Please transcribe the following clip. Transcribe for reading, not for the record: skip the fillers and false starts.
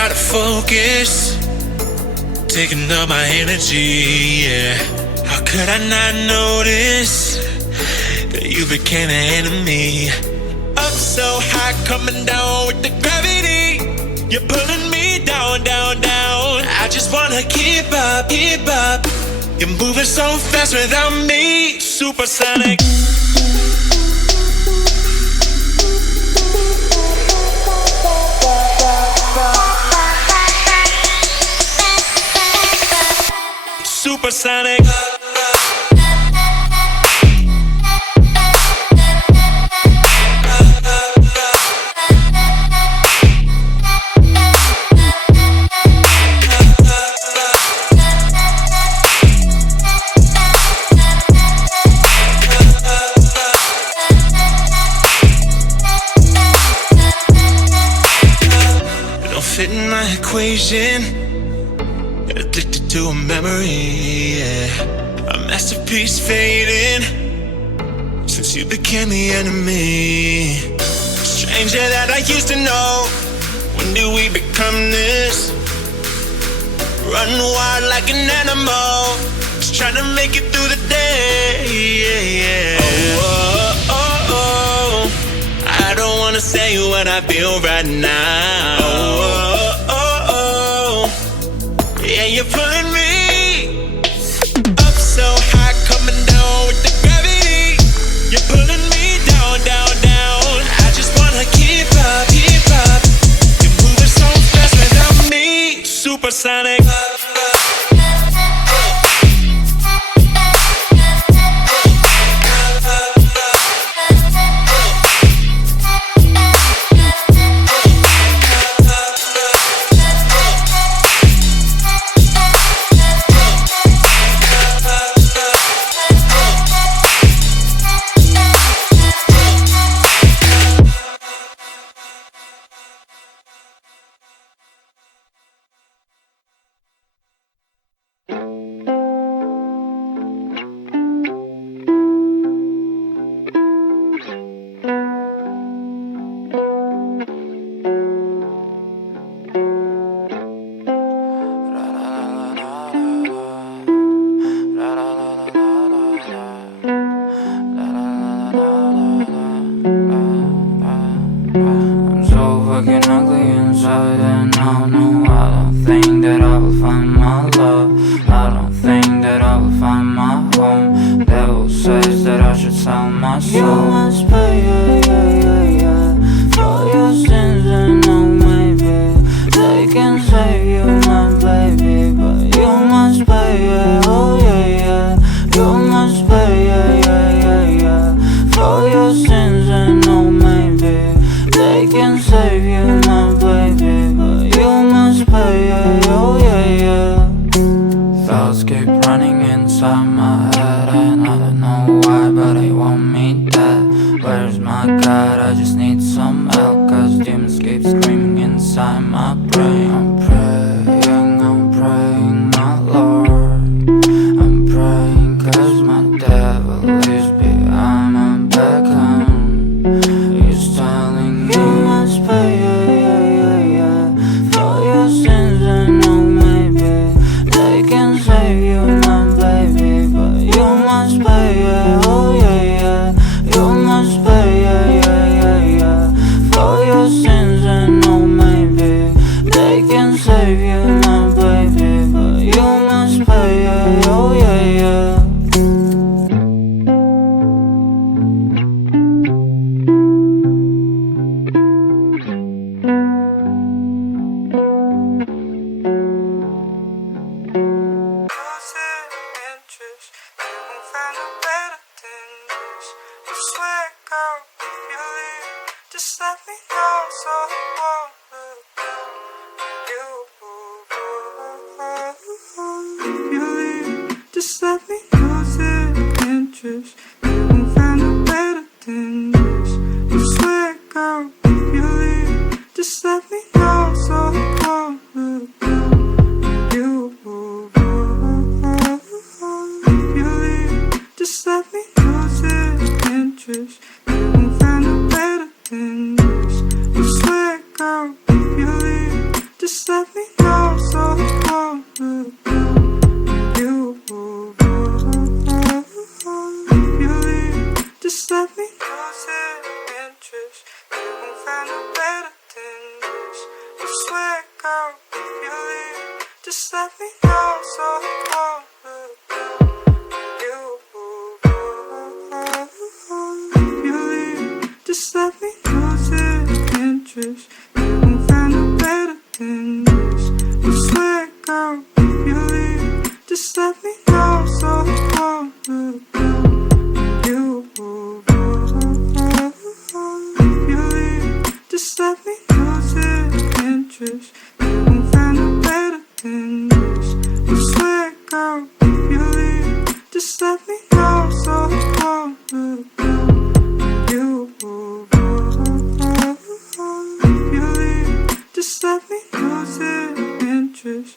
out of focus, taking up my energy, yeah. How could I not notice that you became an enemy? Up so high, coming down with the gravity. You're pulling me down, down, down. I just wanna keep up, keep up. You're moving so fast without me, supersonic. Supersonic. Don't fit in my equation. Addicted to a memory, yeah. A masterpiece fading since you became the enemy. Stranger that I used to know. When did we become this? Run wild like an animal, just trying to make it through the day, yeah, yeah. Oh, oh, oh, oh. I don't wanna say what I feel right now. Oh, oh, oh, oh. Yeah, you're pulling me up so high, coming down with the gravity. You're pulling me down, down, down. I just wanna keep up, keep up. You're moving so fast without me, supersonic. Just just let me know so I won't you leave, just let me lose interest. You won't find a better than this. I swear, girl, if you leave, just let me know so I won't you leave, just let me lose interest. You won't find a better than this. I swear, girl, if you leave, just let me know so I won't you leave, just let me lose interest.